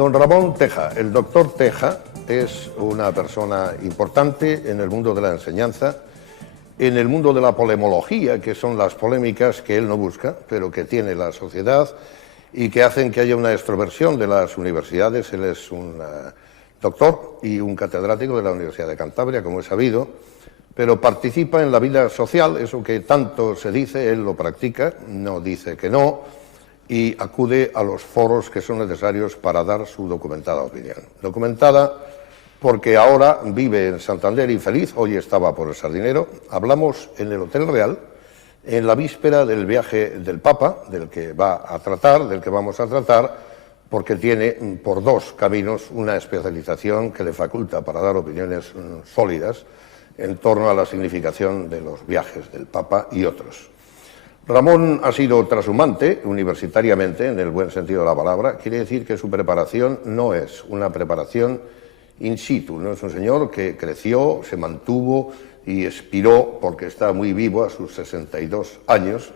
Don Ramón Teja, el doctor Teja, es una persona importante en el mundo de la enseñanza, en el mundo de la polemología, que son las polémicas que él no busca, pero que tiene la sociedad y que hacen que haya una extroversión de las universidades. Él es un doctor y un catedrático de la Universidad de Cantabria, como he sabido, pero participa en la vida social, eso que tanto se dice, él lo practica, no dice que no, y acude a los foros que son necesarios para dar su documentada opinión. Documentada porque ahora vive en Santander infeliz, hoy estaba por el Sardinero. Hablamos en el Hotel Real, en la víspera del viaje del Papa, del que vamos a tratar, porque tiene por dos caminos una especialización que le faculta para dar opiniones sólidas en torno a la significación de los viajes del Papa y otros. Ramón ha sido trashumante universitariamente, en el buen sentido de la palabra. Quiere decir que su preparación no es una preparación in situ, no es un señor que creció, se mantuvo y expiró porque está muy vivo a sus 62 años.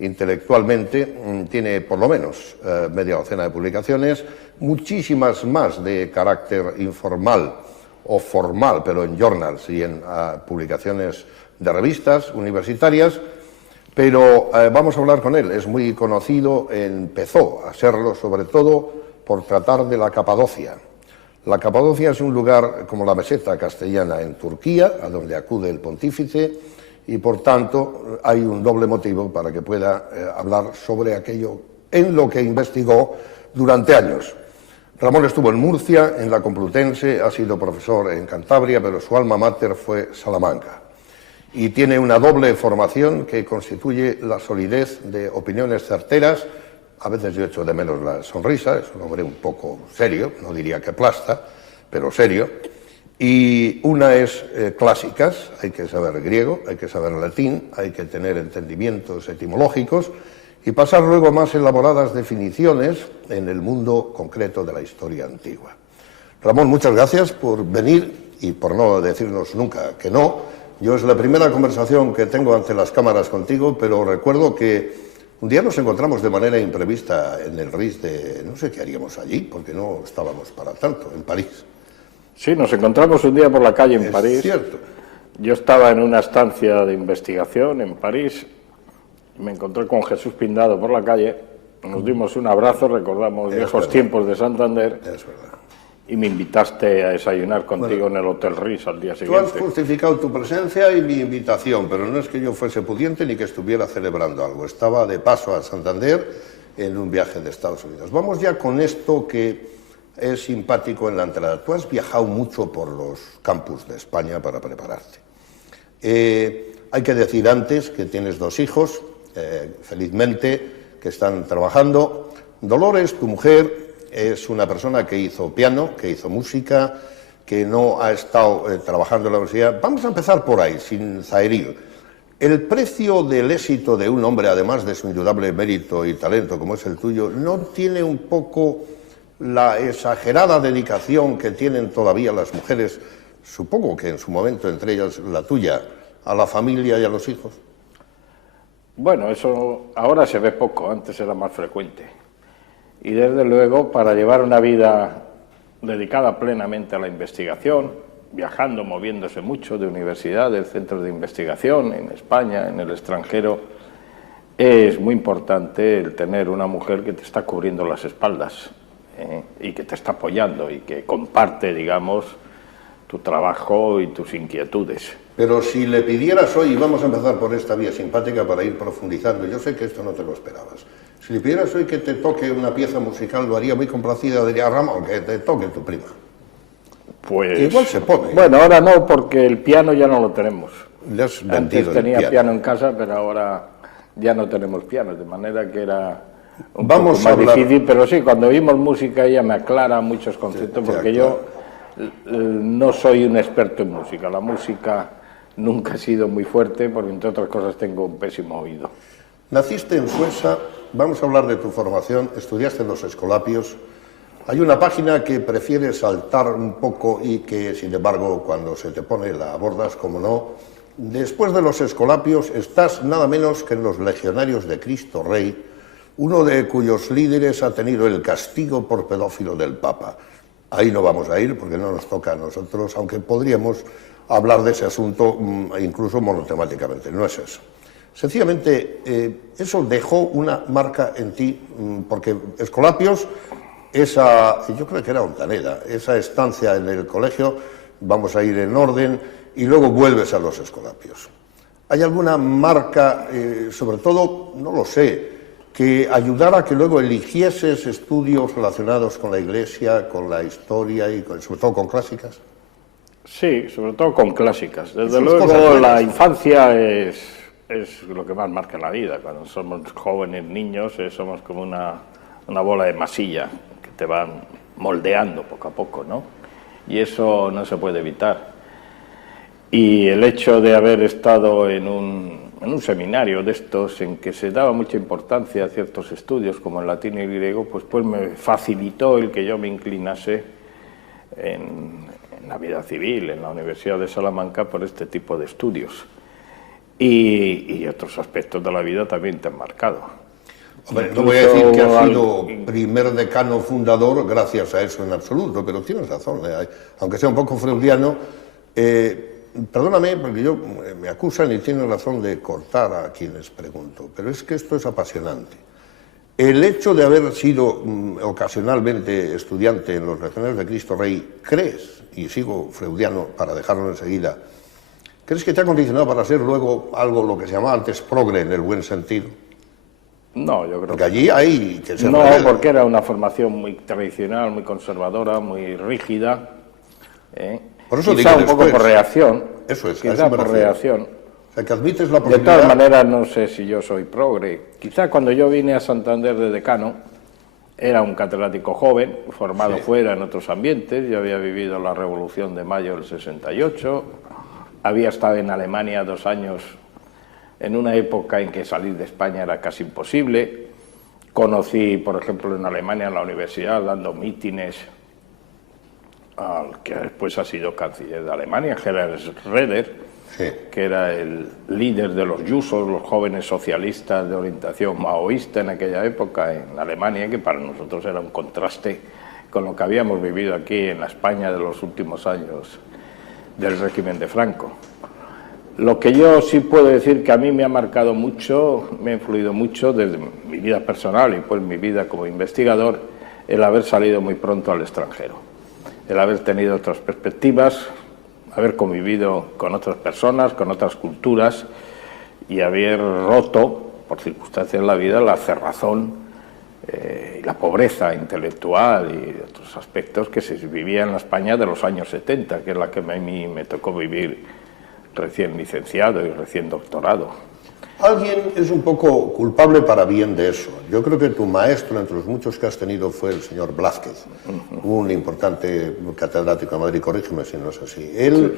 Intelectualmente tiene por lo menos media docena de publicaciones, muchísimas más de carácter informal o formal, pero en journals y en publicaciones de revistas universitarias. Pero vamos a hablar con él, es muy conocido, empezó a serlo sobre todo por tratar de la Capadocia. La Capadocia es un lugar como la meseta castellana en Turquía, a donde acude el pontífice, y por tanto hay un doble motivo para que pueda hablar sobre aquello en lo que investigó durante años. Ramón estuvo en Murcia, en la Complutense, ha sido profesor en Cantabria, pero su alma mater fue Salamanca. Y tiene una doble formación que constituye la solidez de opiniones certeras. A veces yo echo de menos la sonrisa, es un hombre un poco serio, no diría que plasta, pero serio. Y una es clásicas, hay que saber griego, hay que saber latín, hay que tener entendimientos etimológicos y pasar luego a más elaboradas definiciones en el mundo concreto de la historia antigua. Ramón, muchas gracias por venir y por no decirnos nunca que no. Yo es la primera conversación que tengo ante las cámaras contigo, pero recuerdo que un día nos encontramos de manera imprevista en el RIS de... no sé qué haríamos allí, porque no estábamos para tanto, en París. Sí, nos encontramos un día por la calle en París. Es cierto. Yo estaba en una estancia de investigación en París, me encontré con Jesús Pindado por la calle, nos dimos un abrazo, recordamos viejos tiempos de Santander. Es verdad. Y me invitaste a desayunar contigo en el Hotel Ritz al día siguiente. Tú has justificado tu presencia y mi invitación, pero no es que yo fuese pudiente ni que estuviera celebrando algo. Estaba de paso a Santander en un viaje de Estados Unidos. Vamos ya con esto que es simpático en la entrada. Tú has viajado mucho por los campus de España para prepararte. Hay que decir antes que tienes dos hijos, felizmente, que están trabajando. Dolores, tu mujer, es una persona que hizo piano, que hizo música, que no ha estado trabajando en la universidad. Vamos a empezar por ahí, sin zaherir. El precio del éxito de un hombre, además de su indudable mérito y talento, como es el tuyo, ¿no tiene un poco la exagerada dedicación que tienen todavía las mujeres, supongo que en su momento, entre ellas la tuya, a la familia y a los hijos? Bueno, eso ahora se ve poco, antes era más frecuente. Y desde luego, para llevar una vida dedicada plenamente a la investigación, viajando, moviéndose mucho de universidades, centros de investigación en España, en el extranjero, es muy importante el tener una mujer que te está cubriendo las espaldas y que te está apoyando y que comparte, digamos, tu trabajo y tus inquietudes. Pero si le pidieras hoy, y vamos a empezar por esta vía simpática para ir profundizando, yo sé que esto no te lo esperabas, si le pidieras hoy que te toque una pieza musical, lo haría muy complacida, diría: Ramón, que te toque tu prima. Pues... igual se pone. Bueno, ahora no, porque el piano ya no lo tenemos. Le has vendido. Antes tenía piano en casa, pero ahora ya no tenemos piano, de manera que era un poco más difícil. Pero sí, cuando oímos música ella me aclara muchos conceptos, porque yo no soy un experto en música. La música nunca ha sido muy fuerte, porque entre otras cosas tengo un pésimo oído. Naciste en Sueça, vamos a hablar de tu formación, estudiaste en los Escolapios. Hay una página que prefieres saltar un poco y que, sin embargo, cuando se te pone la abordas, como no. Después de los Escolapios estás nada menos que en los Legionarios de Cristo Rey, uno de cuyos líderes ha tenido el castigo por pedófilo del Papa. Ahí no vamos a ir porque no nos toca a nosotros, aunque podríamos hablar de ese asunto incluso monotemáticamente, no es eso. Sencillamente, eso dejó una marca en ti, porque Escolapios, yo creo que era Ontaneda, esa estancia en el colegio, vamos a ir en orden, y luego vuelves a los Escolapios. ¿Hay alguna marca, sobre todo, no lo sé, que ayudara a que luego eligieses estudios relacionados con la Iglesia, con la historia y sobre todo con clásicas? Sí, sobre todo con clásicas. Desde luego la infancia es lo que más marca la vida. Cuando somos jóvenes, niños, somos como una bola de masilla que te van moldeando poco a poco, ¿no? Y eso no se puede evitar. Y el hecho de haber estado en un seminario de estos en que se daba mucha importancia a ciertos estudios como el latín y el griego, pues me facilitó el que yo me inclinase en la vida civil, en la Universidad de Salamanca, por este tipo de estudios. Y otros aspectos de la vida también te han marcado. Hombre, no voy a decir que has sido primer decano fundador gracias a eso en absoluto, pero tienes razón, aunque sea un poco freudiano. Perdóname, porque me acusan y tienes razón de cortar a quienes pregunto, pero es que esto es apasionante. El hecho de haber sido ocasionalmente estudiante en los Legionarios de Cristo Rey, ¿crees, y sigo freudiano para dejarlo enseguida, crees que te ha condicionado para ser luego algo, lo que se llamaba antes progre, en el buen sentido? No, yo creo porque allí hay que ser no, rebelde. Porque era una formación muy tradicional, muy conservadora, muy rígida. Por eso quizá digo un poco por reacción. Eso es, quizá por reacción. O sea, que admites la De posibilidad... todas maneras, no sé si yo soy progre. Quizá cuando yo vine a Santander de decano, era un catedrático joven, formado fuera en otros ambientes. Yo había vivido la Revolución de Mayo del 68, había estado en Alemania 2 años, en una época en que salir de España era casi imposible. Conocí, por ejemplo, en Alemania, en la universidad, dando mítines al que después ha sido canciller de Alemania, Gerhard Schröder, que era el líder de los Jusos, los jóvenes socialistas de orientación maoísta en aquella época en Alemania, que para nosotros era un contraste con lo que habíamos vivido aquí en la España de los últimos años del régimen de Franco. Lo que yo sí puedo decir que a mí me ha marcado mucho, me ha influido mucho desde mi vida personal y pues mi vida como investigador, el haber salido muy pronto al extranjero, el haber tenido otras perspectivas, haber convivido con otras personas, con otras culturas y haber roto, por circunstancias de la vida, la cerrazón y la pobreza intelectual y otros aspectos que se vivía en la España de los años 70, que es la que a mí me tocó vivir recién licenciado y recién doctorado. Alguien es un poco culpable para bien de eso. Yo creo que tu maestro, entre los muchos que has tenido, fue el señor Blázquez, un importante catedrático de Madrid, corrígeme si no es así. Él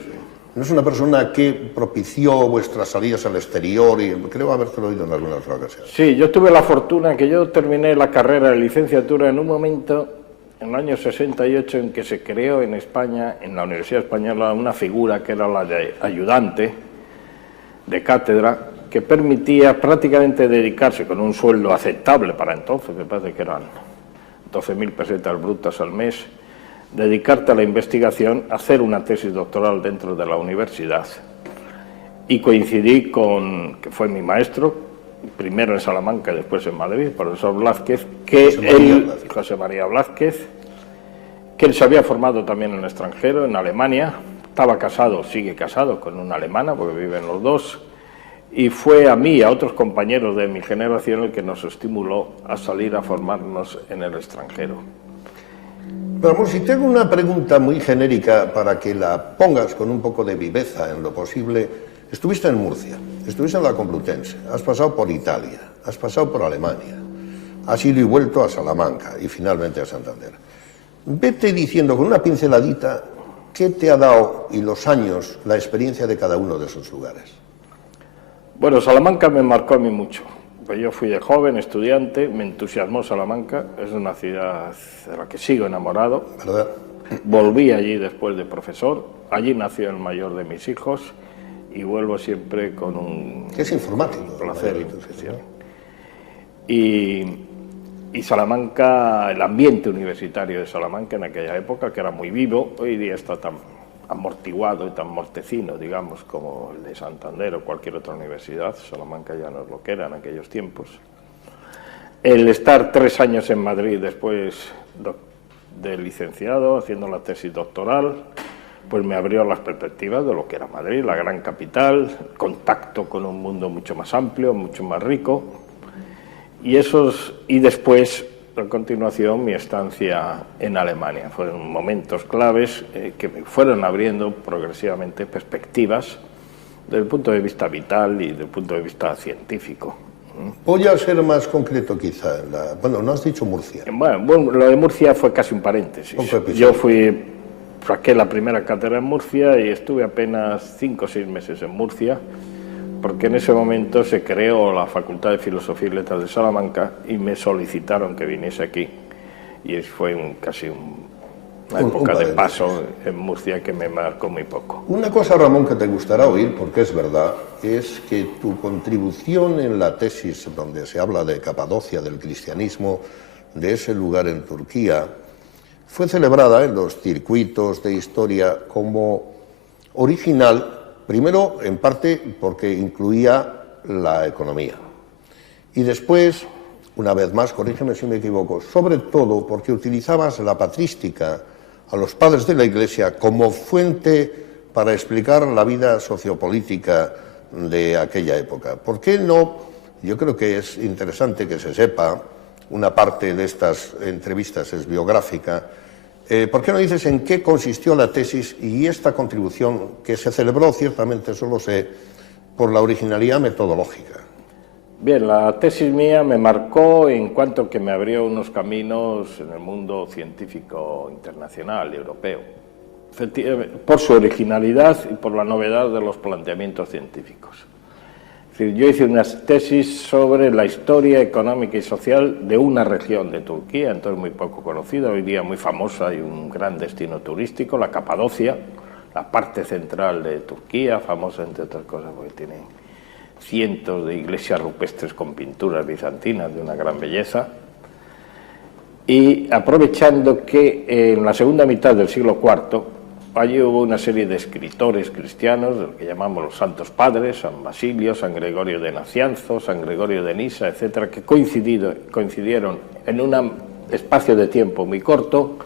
no es una persona que propició vuestras salidas al exterior, y creo haberte oído en alguna otra ocasión. Sí, yo tuve la fortuna que yo terminé la carrera de licenciatura en un momento, en el año 68, en que se creó en España, en la Universidad Española, una figura que era la de ayudante de cátedra, que permitía prácticamente dedicarse con un sueldo aceptable para entonces, me parece que eran 12.000 pesetas brutas al mes, dedicarte a la investigación, hacer una tesis doctoral dentro de la universidad. Y coincidí con, que fue mi maestro, primero en Salamanca y después en Madrid, el profesor Blázquez, José María Blázquez, que él se había formado también en el extranjero, en Alemania, estaba casado, sigue casado con una alemana, porque viven los dos, y fue a mí y a otros compañeros de mi generación el que nos estimuló a salir a formarnos en el extranjero. Pero si te hago una pregunta muy genérica para que la pongas con un poco de viveza en lo posible, estuviste en Murcia, estuviste en la Complutense, has pasado por Italia, has pasado por Alemania, has ido y vuelto a Salamanca y finalmente a Santander. Vete diciendo con una pinceladita qué te ha dado y los años, la experiencia de cada uno de esos lugares. Bueno, Salamanca me marcó a mí mucho. Pues yo fui de joven, estudiante, me entusiasmó Salamanca, es una ciudad de la que sigo enamorado. ¿Verdad? Volví allí después de profesor, allí nació el mayor de mis hijos y vuelvo siempre con un que es informático, placer y ilusión. Y Y Salamanca, el ambiente universitario de Salamanca en aquella época, que era muy vivo, hoy día está tan amortiguado y tan mortecino, digamos, como el de Santander o cualquier otra universidad. Salamanca ya no es lo que era en aquellos tiempos. El estar 3 años en Madrid después de licenciado, haciendo la tesis doctoral, pues me abrió las perspectivas de lo que era Madrid, la gran capital, contacto con un mundo mucho más amplio, mucho más rico. Y después, a continuación, mi estancia en Alemania. Fueron momentos claves que me fueron abriendo progresivamente perspectivas desde el punto de vista vital y desde el punto de vista científico. Voy a ser más concreto quizá. Bueno, no has dicho Murcia. Bueno, lo de Murcia fue casi un paréntesis. Yo saqué la primera cátedra en Murcia y estuve apenas 5 o 6 meses en Murcia, porque en ese momento se creó la Facultad de Filosofía y Letras de Salamanca y me solicitaron que viniese aquí. Y fue casi una época de paso en Murcia que me marcó muy poco. Una cosa, Ramón, que te gustará oír, porque es verdad, es que tu contribución en la tesis donde se habla de Capadocia, del cristianismo, de ese lugar en Turquía, fue celebrada en los circuitos de historia como original. Primero, en parte, porque incluía la economía. Y después, una vez más, corrígeme si me equivoco, sobre todo porque utilizabas la patrística, a los padres de la Iglesia, como fuente para explicar la vida sociopolítica de aquella época. ¿Por qué no? Yo creo que es interesante que se sepa, una parte de estas entrevistas es biográfica. ¿Por qué no dices en qué consistió la tesis y esta contribución que se celebró, ciertamente, eso lo sé, por la originalidad metodológica? Bien, la tesis mía me marcó en cuanto que me abrió unos caminos en el mundo científico internacional y europeo, por su originalidad y por la novedad de los planteamientos científicos. Es decir, yo hice una tesis sobre la historia económica y social de una región de Turquía, entonces muy poco conocida, hoy día muy famosa y un gran destino turístico, la Capadocia, la parte central de Turquía, famosa entre otras cosas porque tiene cientos de iglesias rupestres con pinturas bizantinas de una gran belleza. Y aprovechando que en la segunda mitad del siglo IV allí hubo una serie de escritores cristianos, lo que llamamos los Santos Padres, San Basilio, San Gregorio de Nacianzo, San Gregorio de Nisa, etcétera, que coincidieron en un espacio de tiempo muy corto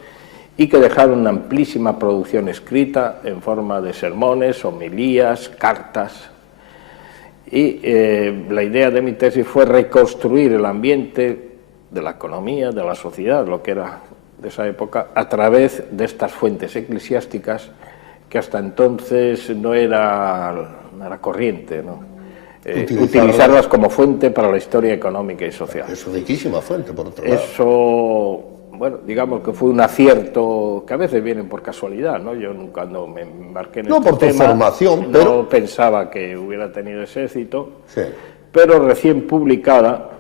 y que dejaron una amplísima producción escrita en forma de sermones, homilías, cartas. Y la idea de mi tesis fue reconstruir el ambiente de la economía, de la sociedad, lo que era de esa época, a través de estas fuentes eclesiásticas que hasta entonces no era corriente, ¿no? Utilizarlas como fuente para la historia económica y social. Es riquísima fuente, por otro lado. Eso, bueno, digamos que fue un acierto que a veces vienen por casualidad, ¿no? Yo cuando me embarqué en este tema, formación, no pensaba que hubiera tenido ese éxito, sí. Pero recién publicada,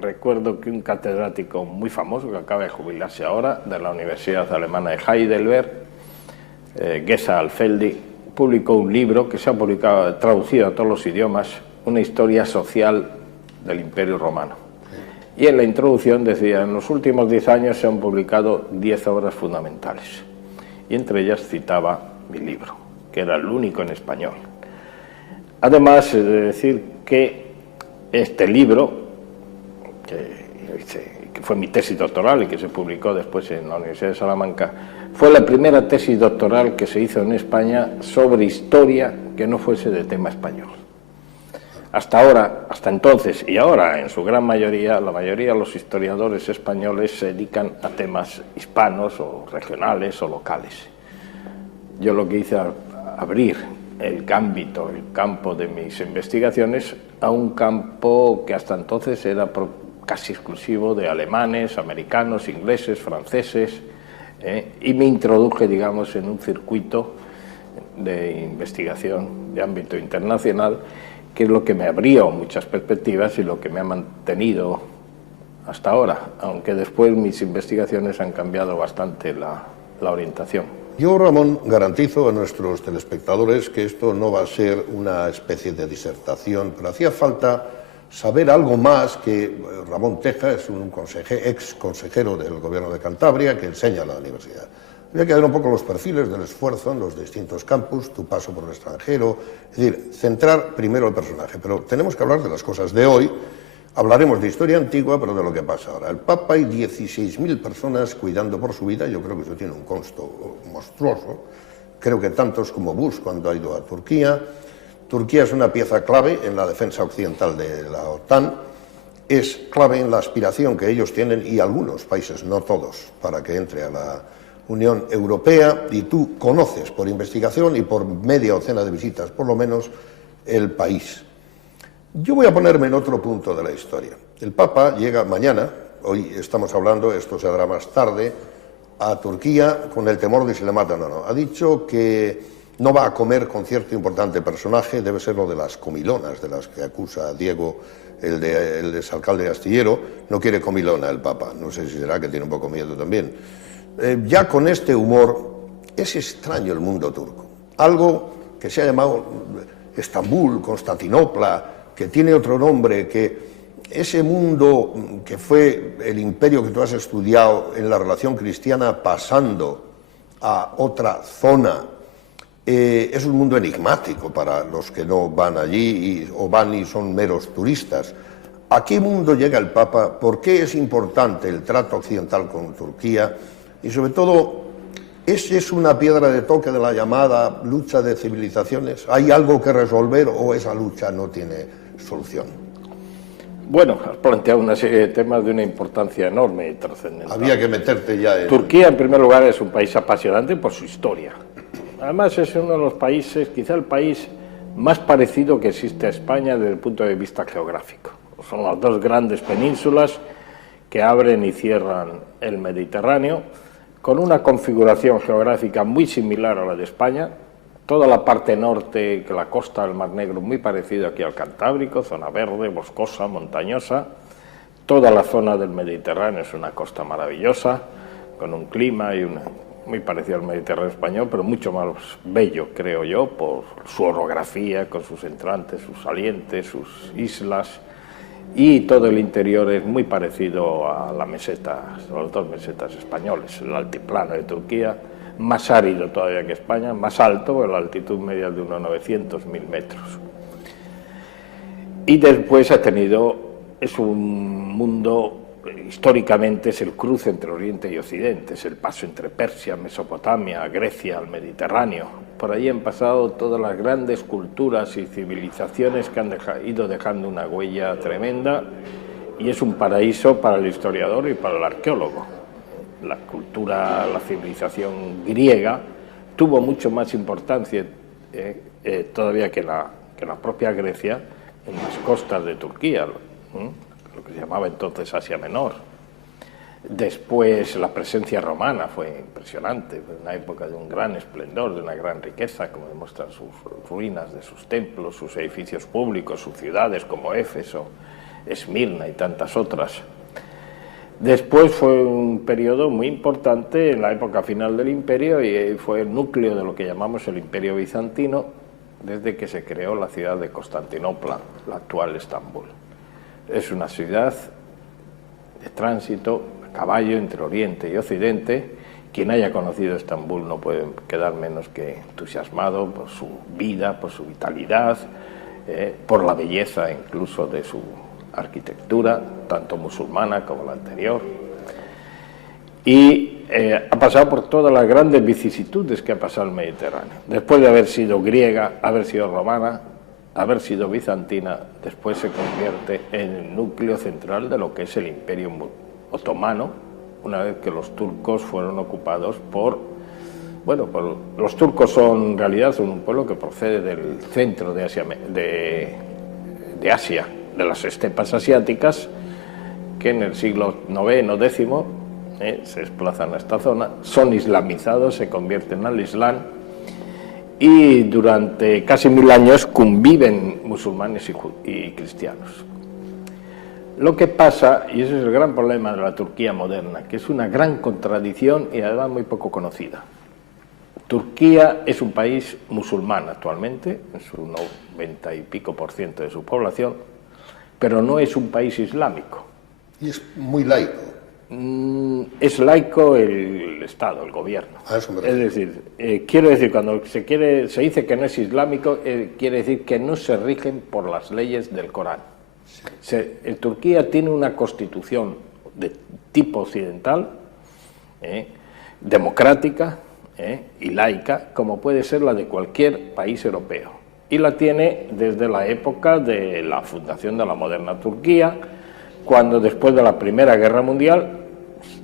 recuerdo que un catedrático muy famoso, que acaba de jubilarse ahora, de la Universidad Alemana de Heidelberg, Gesa Alfeldi, publicó un libro que se ha publicado, traducido a todos los idiomas, una historia social del Imperio Romano. Y en la introducción decía, en los últimos 10 años se han publicado 10 obras fundamentales. Y entre ellas citaba mi libro, que era el único en español. Además, he de decir que este libro, que fue mi tesis doctoral y que se publicó después en la Universidad de Salamanca, fue la primera tesis doctoral que se hizo en España sobre historia que no fuese de tema español. Hasta ahora, hasta entonces y ahora, en su gran mayoría, la mayoría de los historiadores españoles se dedican a temas hispanos o regionales o locales. Yo lo que hice es abrir el campo de mis investigaciones a un campo que hasta entonces era casi exclusivo de alemanes, americanos, ingleses, franceses, y me introduje, digamos, en un circuito de investigación de ámbito internacional, que es lo que me abrió muchas perspectivas y lo que me ha mantenido hasta ahora, aunque después mis investigaciones han cambiado bastante la orientación. Yo, Ramón, garantizo a nuestros telespectadores que esto no va a ser una especie de disertación, pero hacía falta saber algo más que Ramón Teja, es un ex consejero del gobierno de Cantabria, que enseña en la universidad. Había que ver un poco los perfiles del esfuerzo en los distintos campus, tu paso por el extranjero, es decir, centrar primero el personaje. Pero tenemos que hablar de las cosas de hoy. Hablaremos de historia antigua, pero de lo que pasa ahora. El Papa y 16.000 personas cuidando por su vida, yo creo que eso tiene un costo monstruoso. Creo que tantos como Bush cuando ha ido a Turquía. Turquía es una pieza clave en la defensa occidental de la OTAN, es clave en la aspiración que ellos tienen, y algunos países, no todos, para que entre a la Unión Europea, y tú conoces por investigación y por media docena de visitas, por lo menos, el país. Yo voy a ponerme en otro punto de la historia. El Papa llega mañana, hoy estamos hablando, esto se hará más tarde, a Turquía con el temor de si le matan o no. Ha dicho que no va a comer con cierto importante personaje, debe ser lo de las comilonas, de las que acusa a Diego, el exalcalde Astillero. No quiere comilona el Papa, no sé si será que tiene un poco miedo también. Ya con este humor, es extraño el mundo turco. Algo que se ha llamado Estambul, Constantinopla, que tiene otro nombre, que ese mundo que fue el imperio que tú has estudiado en la relación cristiana pasando a otra zona, es un mundo enigmático para los que no van allí o van y son meros turistas. ¿A qué mundo llega el Papa? ¿Por qué es importante el trato occidental con Turquía? Y sobre todo, ¿es una piedra de toque de la llamada lucha de civilizaciones? ¿Hay algo que resolver o esa lucha no tiene solución? Bueno, has planteado una serie de temas de una importancia enorme y trascendental. Había que meterte ya en... Turquía, en primer lugar, es un país apasionante por su historia. Además, es uno de los países, quizá el país más parecido que existe a España desde el punto de vista geográfico. Son las dos grandes penínsulas que abren y cierran el Mediterráneo, con una configuración geográfica muy similar a la de España. Toda la parte norte, que la costa del Mar Negro, muy parecido aquí al Cantábrico, zona verde, boscosa, montañosa. Toda la zona del Mediterráneo es una costa maravillosa, con un clima y muy parecido al Mediterráneo español, pero mucho más bello, creo yo, por su orografía, con sus entrantes, sus salientes, sus islas, y todo el interior es muy parecido a la meseta, a las dos mesetas españoles, el altiplano de Turquía, más árido todavía que España, más alto, la altitud media de unos 900.000 metros. Y después es un mundo, históricamente es el cruce entre Oriente y Occidente, es el paso entre Persia, Mesopotamia, Grecia, el Mediterráneo. Por ahí han pasado todas las grandes culturas y civilizaciones que han ido dejando una huella tremenda, y es un paraíso para el historiador y para el arqueólogo. La cultura, la civilización griega tuvo mucho más importancia todavía que la propia Grecia en las costas de Turquía, lo que se llamaba entonces Asia Menor. Después la presencia romana fue impresionante, fue una época de un gran esplendor, de una gran riqueza, como demuestran sus ruinas de sus templos, sus edificios públicos, sus ciudades como Éfeso, Esmirna y tantas otras. Después fue un periodo muy importante en la época final del imperio, y fue el núcleo de lo que llamamos el Imperio Bizantino, desde que se creó la ciudad de Constantinopla, la actual Estambul. Es una ciudad de tránsito a caballo entre Oriente y Occidente. Quien haya conocido Estambul no puede quedar menos que entusiasmado por su vida, por su vitalidad, por la belleza incluso de su arquitectura, tanto musulmana como la anterior, y ha pasado por todas las grandes vicisitudes que ha pasado el Mediterráneo. Después de haber sido griega, haber sido romana, haber sido bizantina, después se convierte en el núcleo central de lo que es el Imperio Otomano, una vez que los turcos fueron ocupados los turcos en realidad son un pueblo que procede del centro de Asia, de las estepas asiáticas, que en el siglo IX, X se desplazan a esta zona, son islamizados, se convierten al Islam, y durante casi 1000 años conviven musulmanes y cristianos. Lo que pasa, y ese es el gran problema de la Turquía moderna, que es una gran contradicción y además muy poco conocida. Turquía es un país musulmán actualmente, en su 90 y pico % de su población, pero no es un país islámico. Y es muy laico. Es laico el Estado, el gobierno. A eso me Es refiero. decir, quiero decir, cuando se dice que no es islámico, quiere decir que no se rigen por las leyes del Corán. Turquía tiene una constitución de tipo occidental, democrática y laica, como puede ser la de cualquier país europeo. Y la tiene desde la época de la fundación de la moderna Turquía, cuando después de la Primera Guerra Mundial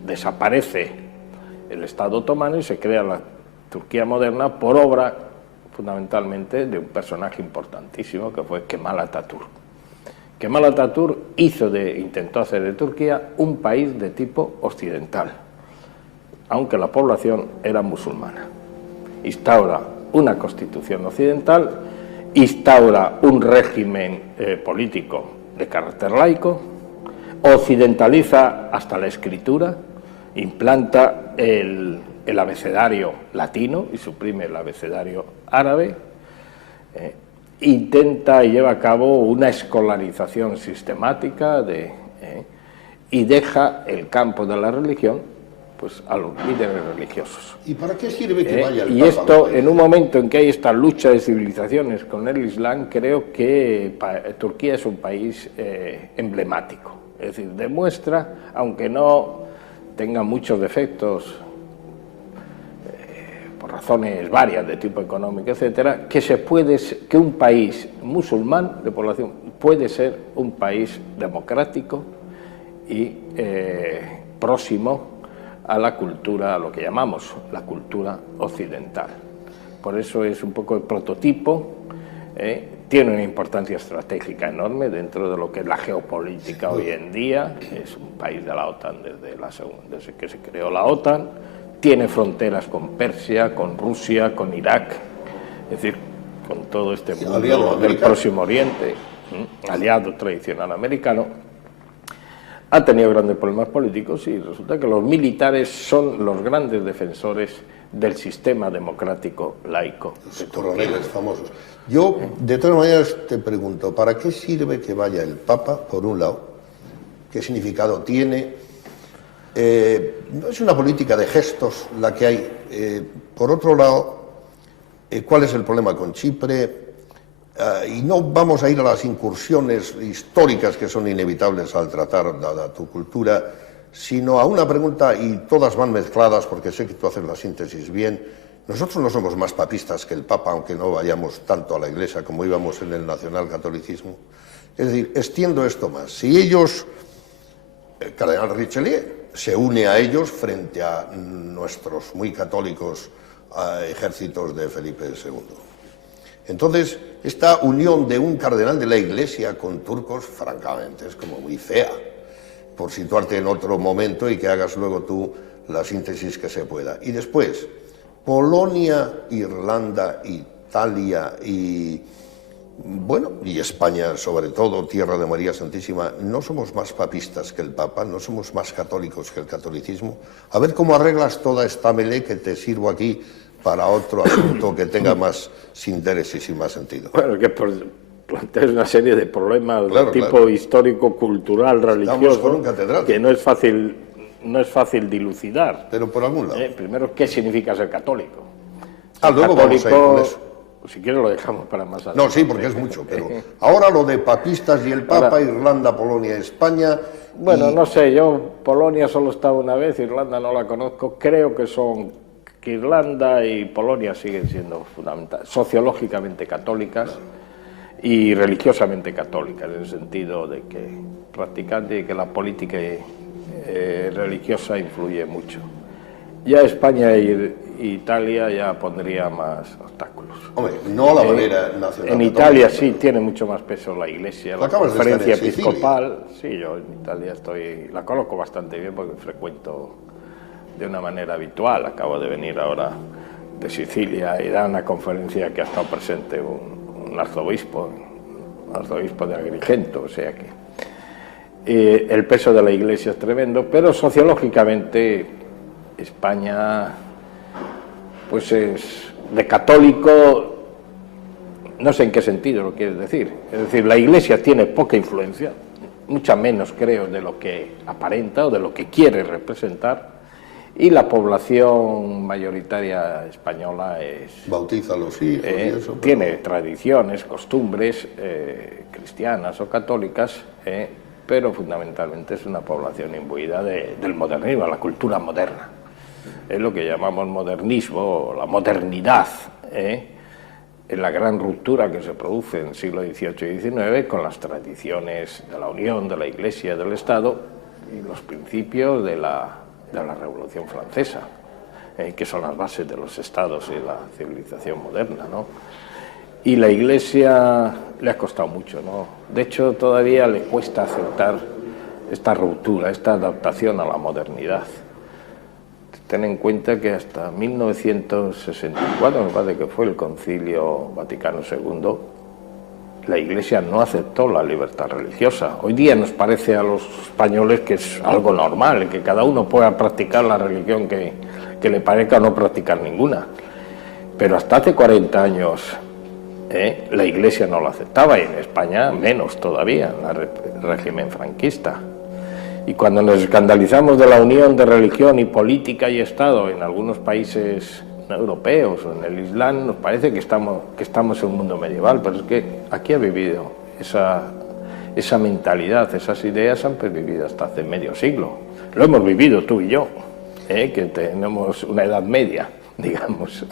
desaparece el Estado otomano y se crea la Turquía moderna por obra fundamentalmente de un personaje importantísimo que fue Kemal Atatürk. Kemal Atatürk intentó hacer de Turquía un país de tipo occidental, aunque la población era musulmana. Instaura una constitución occidental, instaura un régimen político de carácter laico, occidentaliza hasta la escritura, implanta el abecedario latino y suprime el abecedario árabe, intenta y lleva a cabo una escolarización sistemática y deja el campo de la religión pues a los líderes religiosos. ¿Y para qué sirve que vaya el Y Papa? esto, en un momento en que hay esta lucha de civilizaciones con el Islam, creo que Turquía es un país emblemático. Es decir, demuestra, aunque no tenga muchos defectos, por razones varias de tipo económico, etcétera, que un país musulmán de población puede ser un país democrático y próximo a la cultura, a lo que llamamos la cultura occidental. Por eso es un poco el prototipo, tiene una importancia estratégica enorme dentro de lo que es la geopolítica hoy en día, es un país de la OTAN desde que se creó la OTAN, tiene fronteras con Persia, con Rusia, con Irak, es decir, con todo este mundo del Próximo Oriente, aliado tradicional americano. Ha tenido grandes problemas políticos y resulta que los militares son los grandes defensores del sistema democrático laico. Los coroneles famosos. Yo, de todas maneras, te pregunto, ¿para qué sirve que vaya el Papa, por un lado? ¿Qué significado tiene? No es una política de gestos la que hay. Por otro lado, ¿cuál es el problema con Chipre? Y no vamos a ir a las incursiones históricas que son inevitables al tratar dada tu cultura, sino a una pregunta, y todas van mezcladas porque sé que tú haces la síntesis bien. Nosotros no somos más papistas que el Papa, aunque no vayamos tanto a la Iglesia como íbamos en el nacionalcatolicismo. Es decir, extiendo esto más. Si ellos, el cardenal Richelieu se une a ellos frente a nuestros muy católicos ejércitos de Felipe II. Entonces, esta unión de un cardenal de la Iglesia con turcos, francamente, es como muy fea, por situarte en otro momento y que hagas luego tú la síntesis que se pueda. Y después, Polonia, Irlanda, Italia y, bueno, y España, sobre todo, tierra de María Santísima, no somos más papistas que el Papa, no somos más católicos que el catolicismo. A ver cómo arreglas toda esta melé que te sirvo aquí para otro asunto que tenga más síntesis y más sentido. Bueno, que planteas una serie de problemas de tipo histórico, cultural, religioso, con un catedrático, que no es fácil dilucidar. Pero por algún lado. Primero, ¿qué significa ser católico? Luego vamos a ir con eso. Si quieres lo dejamos para más adelante. No, sí, porque es mucho, pero ahora lo de papistas y el Papa, Irlanda, Polonia, España... Bueno, no sé, yo Polonia solo he estado una vez, Irlanda no la conozco, creo que Irlanda y Polonia siguen siendo fundamentales, sociológicamente católicas y religiosamente católicas, en el sentido de que practicante y que la política religiosa influye mucho. Ya España e Italia ya pondría más obstáculos. Hombre, no a la manera nacional. En Italia sí tiene mucho más peso la Iglesia, la conferencia episcopal. Sí, yo en Italia la conozco bastante bien porque frecuento de una manera habitual. Acabo de venir ahora de Sicilia y da una conferencia que ha estado presente un arzobispo de Agrigento, o sea que el peso de la Iglesia es tremendo, pero sociológicamente España pues es de católico, no sé en qué sentido lo quieres decir. Es decir, la Iglesia tiene poca influencia, mucha menos creo de lo que aparenta o de lo que quiere representar, y la población mayoritaria española bautiza a los hijos y eso, tiene tradiciones, costumbres cristianas o católicas, pero fundamentalmente es una población imbuida del modernismo, la cultura moderna. Es lo que llamamos modernismo, o la modernidad, en la gran ruptura que se produce en el siglo XVIII y XIX con las tradiciones de la unión, de la Iglesia, del Estado y los principios de la Revolución Francesa, que son las bases de los estados y la civilización moderna, ¿no? Y la Iglesia le ha costado mucho, ¿no? De hecho, todavía le cuesta aceptar esta ruptura, esta adaptación a la modernidad. Ten en cuenta que hasta 1964, me parece que fue el Concilio Vaticano II, la Iglesia no aceptó la libertad religiosa. Hoy día nos parece a los españoles que es algo normal, que cada uno pueda practicar la religión que le parezca o no practicar ninguna. Pero hasta hace 40 años la Iglesia no lo aceptaba, y en España menos todavía, el régimen franquista. Y cuando nos escandalizamos de la unión de religión y política y Estado en algunos países europeos o en el Islam, nos parece que estamos en un mundo medieval, pero es que aquí ha vivido esa mentalidad, esas ideas han pervivido hasta hace medio siglo. Lo hemos vivido tú y yo, que tenemos una edad media, digamos.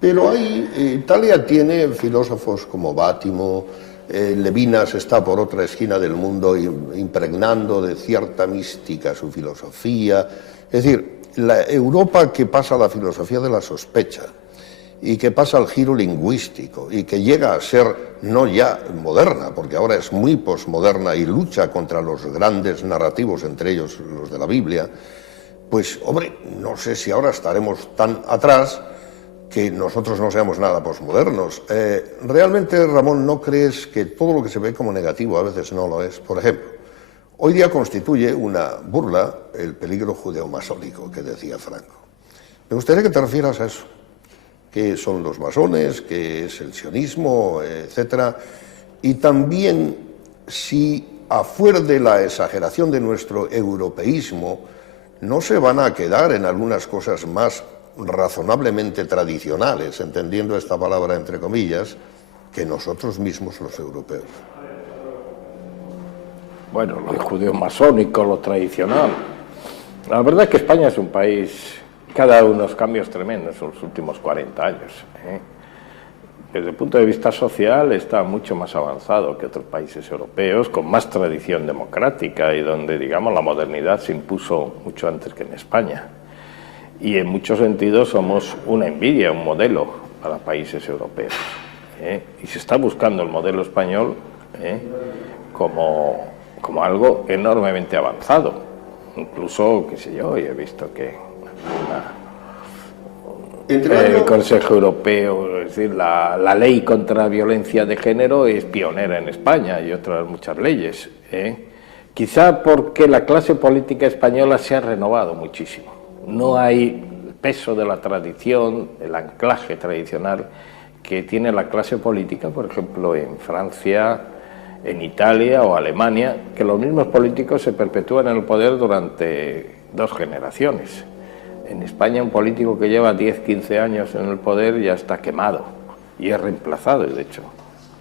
Pero Italia tiene filósofos como Bátimo, Levinas está por otra esquina del mundo impregnando de cierta mística su filosofía. Es decir, la Europa que pasa a la filosofía de la sospecha y que pasa al giro lingüístico y que llega a ser no ya moderna, porque ahora es muy posmoderna y lucha contra los grandes narrativos, entre ellos los de la Biblia, pues hombre, no sé si ahora estaremos tan atrás que nosotros no seamos nada posmodernos. Realmente, Ramón, ¿no crees que todo lo que se ve como negativo a veces no lo es? Por ejemplo, hoy día constituye una burla el peligro judeo-masónico que decía Franco. Me gustaría que te refieras a eso. ¿Qué son los masones? ¿Qué es el sionismo? Etcétera. Y también si, afuera de la exageración de nuestro europeísmo, no se van a quedar en algunas cosas más razonablemente tradicionales, entendiendo esta palabra entre comillas, que nosotros mismos los europeos. Bueno, lo judeo-masónico, lo tradicional. La verdad es que España es un país que ha dado unos cambios tremendos en los últimos 40 años. Desde el punto de vista social está mucho más avanzado que otros países europeos, con más tradición democrática y donde, digamos, la modernidad se impuso mucho antes que en España. Y en muchos sentidos somos una envidia, un modelo para países europeos. Y se está buscando el modelo español como algo enormemente avanzado. Incluso, qué sé yo, he visto que el Consejo Europeo, es decir, la ley contra la violencia de género es pionera en España y otras muchas leyes. Quizá porque la clase política española se ha renovado muchísimo. No hay el peso de la tradición, el anclaje tradicional que tiene la clase política, por ejemplo, en Francia, en Italia o Alemania, que los mismos políticos se perpetúan en el poder durante 2 generaciones. En España un político que lleva 10, 15 años en el poder ya está quemado y es reemplazado, y de hecho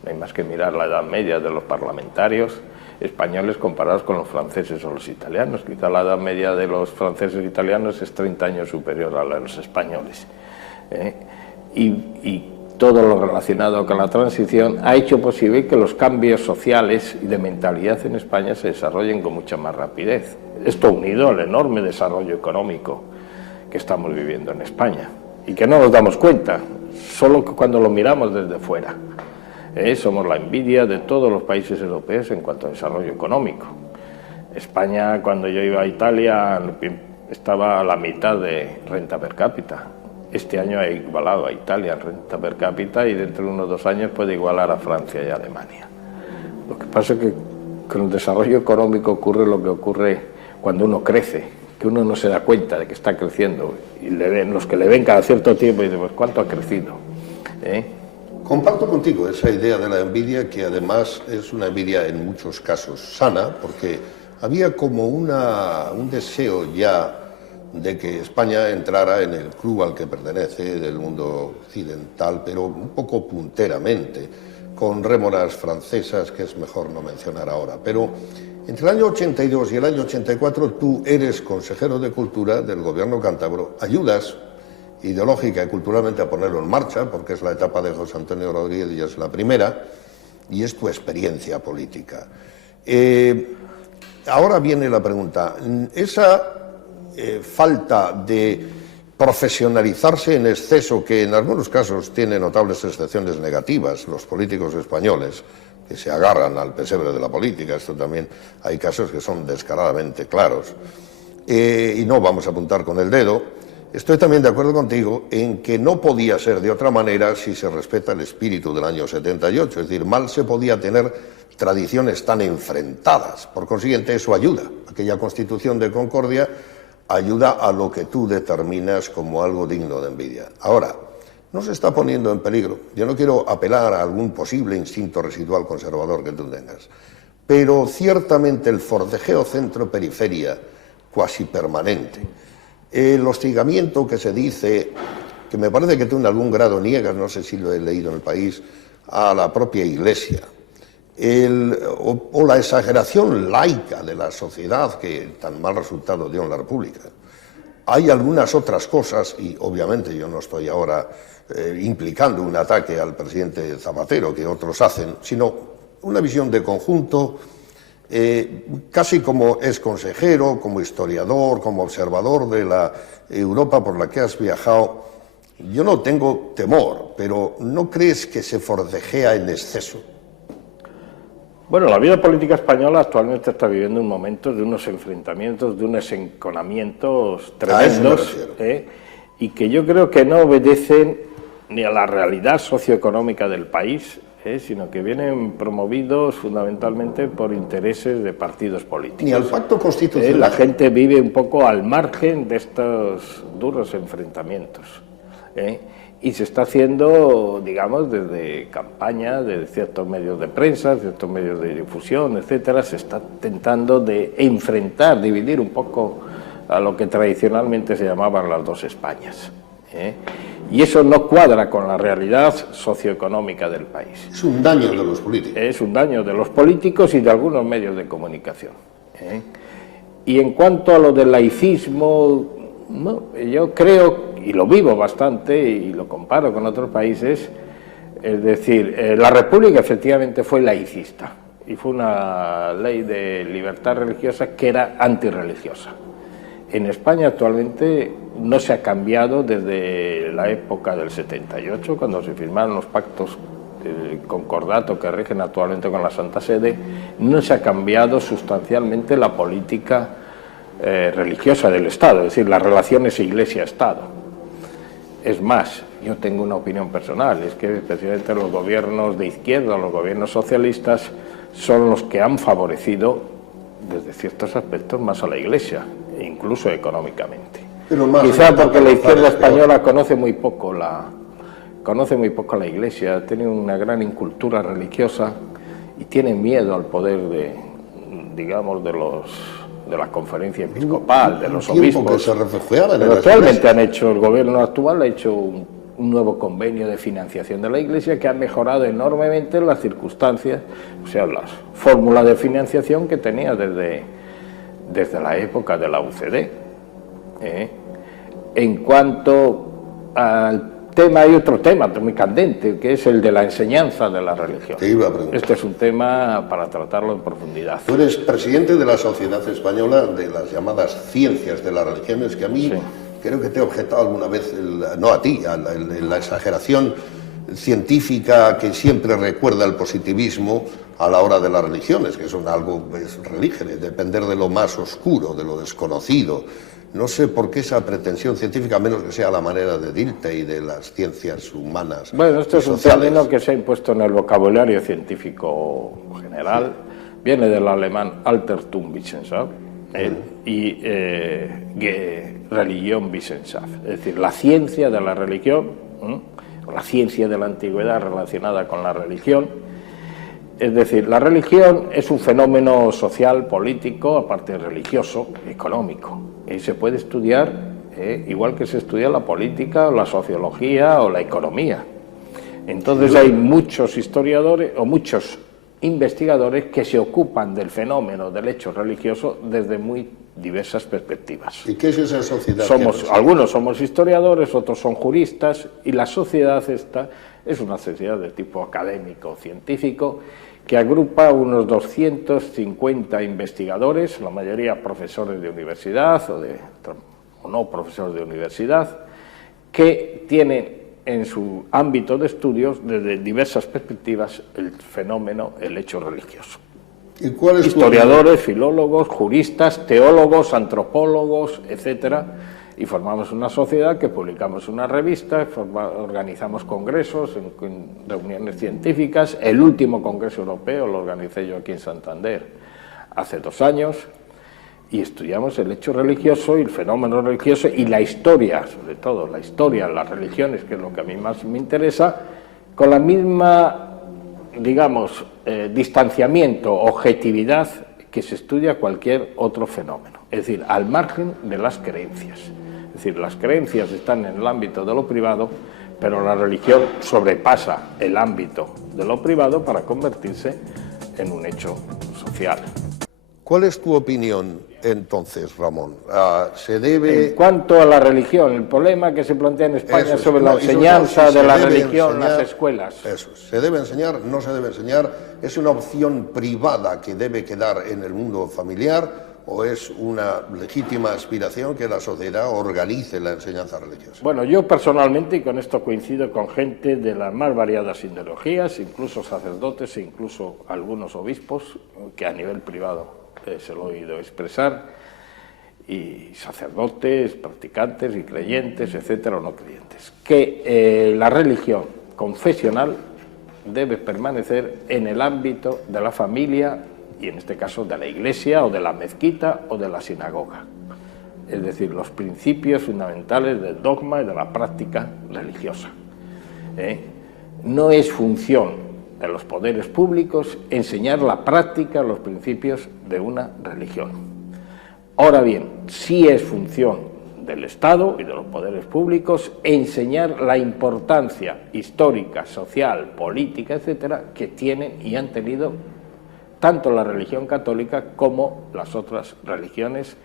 no hay más que mirar la edad media de los parlamentarios españoles comparados con los franceses o los italianos. Quizá la edad media de los franceses e italianos es 30 años superior a la de los españoles. Y todo lo relacionado con la transición ha hecho posible que los cambios sociales y de mentalidad en España se desarrollen con mucha más rapidez. Esto unido al enorme desarrollo económico que estamos viviendo en España y que no nos damos cuenta, solo que cuando lo miramos desde fuera. Somos la envidia de todos los países europeos en cuanto a desarrollo económico. España, cuando yo iba a Italia, estaba a la mitad de renta per cápita. Este año ha igualado a Italia en renta per cápita y dentro de unos 2 años puede igualar a Francia y a Alemania. Lo que pasa es que con el desarrollo económico ocurre lo que ocurre cuando uno crece, que uno no se da cuenta de que está creciendo y los que le ven cada cierto tiempo y dicen, pues, ¿cuánto ha crecido? Comparto contigo esa idea de la envidia, que además es una envidia en muchos casos sana, porque había como un deseo ya de que España entrara en el club al que pertenece del mundo occidental, pero un poco punteramente, con rémoras francesas que es mejor no mencionar ahora. Pero entre el año 82 y el año 84 tú eres consejero de Cultura del gobierno cántabro, ayudas ideológica y culturalmente a ponerlo en marcha, porque es la etapa de José Antonio Rodríguez y es la primera, y es tu experiencia política. Ahora viene la pregunta, esa falta de profesionalizarse en exceso, que en algunos casos tiene notables excepciones negativas, los políticos españoles, que se agarran al pesebre de la política, esto también hay casos que son descaradamente claros, y no vamos a apuntar con el dedo. Estoy también de acuerdo contigo en que no podía ser de otra manera si se respeta el espíritu del año 78, es decir, mal se podía tener tradiciones tan enfrentadas. Por consiguiente, eso ayuda. Aquella Constitución de Concordia ayuda a lo que tú determinas como algo digno de envidia. Ahora, no se está poniendo en peligro. Yo no quiero apelar a algún posible instinto residual conservador que tú tengas, pero ciertamente el forcejeo centro-periferia cuasi permanente, el hostigamiento que se dice, que me parece que tú en algún grado niegas, no sé si lo he leído en El País, a la propia Iglesia, o la exageración laica de la sociedad que tan mal resultado dio en la República. Hay algunas otras cosas, y obviamente yo no estoy ahora implicando un ataque al presidente Zapatero, que otros hacen, sino una visión de conjunto. Casi como ex consejero, como historiador, como observador de la Europa por la que has viajado, yo no tengo temor, pero ¿no crees que se forcejea en exceso? Bueno, la vida política española actualmente está viviendo un momento de unos enfrentamientos, de unos enconamientos tremendos, y que yo creo que no obedecen ni a la realidad socioeconómica del país, sino que vienen promovidos fundamentalmente por intereses de partidos políticos. Ni al pacto constitucional. La gente vive un poco al margen de estos duros enfrentamientos. Y se está haciendo, digamos, desde campaña, desde ciertos medios de prensa, ciertos medios de difusión, etcétera, se está intentando de enfrentar, dividir un poco a lo que tradicionalmente se llamaban las dos Españas. Y eso no cuadra con la realidad socioeconómica del país. Es un daño de los políticos. Es un daño de los políticos y de algunos medios de comunicación. Y en cuanto a lo del laicismo, no, yo creo, y lo vivo bastante y lo comparo con otros países, es decir, la República efectivamente fue laicista y fue una ley de libertad religiosa que era antirreligiosa. En España actualmente no se ha cambiado desde la época del 78, cuando se firmaron los pactos concordato que rigen actualmente con la Santa Sede, no se ha cambiado sustancialmente la política religiosa del Estado, es decir, las relaciones Iglesia-Estado. Es más, yo tengo una opinión personal, es que especialmente los gobiernos de izquierda, los gobiernos socialistas, son los que han favorecido desde ciertos aspectos más a la Iglesia, incluso económicamente. Quizá porque la izquierda española conoce muy poco la Iglesia, tiene una gran incultura religiosa y tiene miedo al poder de la conferencia episcopal, de los obispos. Pero actualmente el gobierno actual ha hecho un nuevo convenio de financiación de la Iglesia que ha mejorado enormemente las circunstancias, o sea, las fórmulas de financiación que tenía desde la época de la UCD. En cuanto al tema, hay otro tema muy candente, que es el de la enseñanza de la religión. Te iba a preguntar. Este es un tema para tratarlo en profundidad. Tú eres presidente de la Sociedad Española de las llamadas ciencias de las religiones, que a mí creo que te he objetado alguna vez, no a ti, a la exageración científica que siempre recuerda el positivismo a la hora de las religiones, que son algo religere, depender de lo más oscuro, de lo desconocido. No sé por qué esa pretensión científica, a menos que sea la manera de Dilthey y de las ciencias humanas. Bueno, esto es un término que se ha impuesto en el vocabulario científico general, viene del alemán Altertumwissenschaft y Religion Wissenschaft, es decir, la ciencia de la religión, o la ciencia de la antigüedad relacionada con la religión. Es decir, la religión es un fenómeno social, político, aparte religioso, económico, y se puede estudiar igual que se estudia la política, o la sociología o la economía. Entonces hay muchos historiadores o muchos investigadores que se ocupan del fenómeno del hecho religioso desde muy diversas perspectivas. ¿Y qué es esa sociedad? Algunos somos historiadores, otros son juristas, y la sociedad esta es una sociedad de tipo académico, científico, que agrupa unos 250 investigadores, la mayoría profesores de universidad o no profesores de universidad, que tienen en su ámbito de estudios, desde diversas perspectivas, el fenómeno, el hecho religioso. ¿Y cuál es historiadores, filólogos, juristas, teólogos, antropólogos, etcétera, y formamos una sociedad que publicamos una revista, organizamos congresos, reuniones científicas. El último congreso europeo lo organicé yo aquí en Santander hace 2 años, y estudiamos el hecho religioso y el fenómeno religioso y la historia, sobre todo la historia, las religiones, que es lo que a mí más me interesa, con la misma, digamos, distanciamiento, objetividad que se estudia cualquier otro fenómeno, es decir, al margen de las creencias. Es decir, las creencias están en el ámbito de lo privado, pero la religión sobrepasa el ámbito de lo privado para convertirse en un hecho social. ¿Cuál es tu opinión entonces, Ramón? ¿Se debe...? En cuanto a la religión, el problema que se plantea en España sobre la enseñanza de la religión en las escuelas. Eso, ¿se debe enseñar? ¿No se debe enseñar? ¿Es una opción privada que debe quedar en el mundo familiar o es una legítima aspiración que la sociedad organice la enseñanza religiosa? Bueno, yo personalmente, y con esto coincido con gente de las más variadas ideologías, incluso sacerdotes e incluso algunos obispos, que a nivel privado se lo he oído expresar, y sacerdotes, practicantes y creyentes, etcétera, o no creyentes, que la religión confesional debe permanecer en el ámbito de la familia y en este caso de la iglesia o de la mezquita o de la sinagoga. Es decir, los principios fundamentales del dogma y de la práctica religiosa. No es función de los poderes públicos enseñar la práctica, los principios de una religión. Ahora bien, sí es función del Estado y de los poderes públicos enseñar la importancia histórica, social, política, etcétera, que tienen y han tenido tanto la religión católica como las otras religiones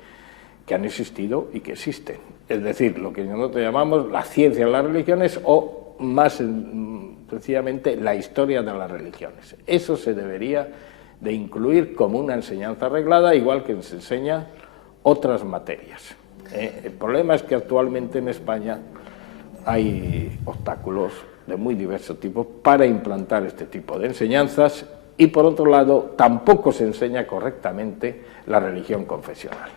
que han existido y que existen. Es decir, lo que nosotros llamamos la ciencia de las religiones o más sencillamente la historia de las religiones. Eso se debería de incluir como una enseñanza reglada, igual que se enseña otras materias. El problema es que actualmente en España hay obstáculos de muy diversos tipos para implantar este tipo de enseñanzas y, por otro lado, tampoco se enseña correctamente la religión confesional.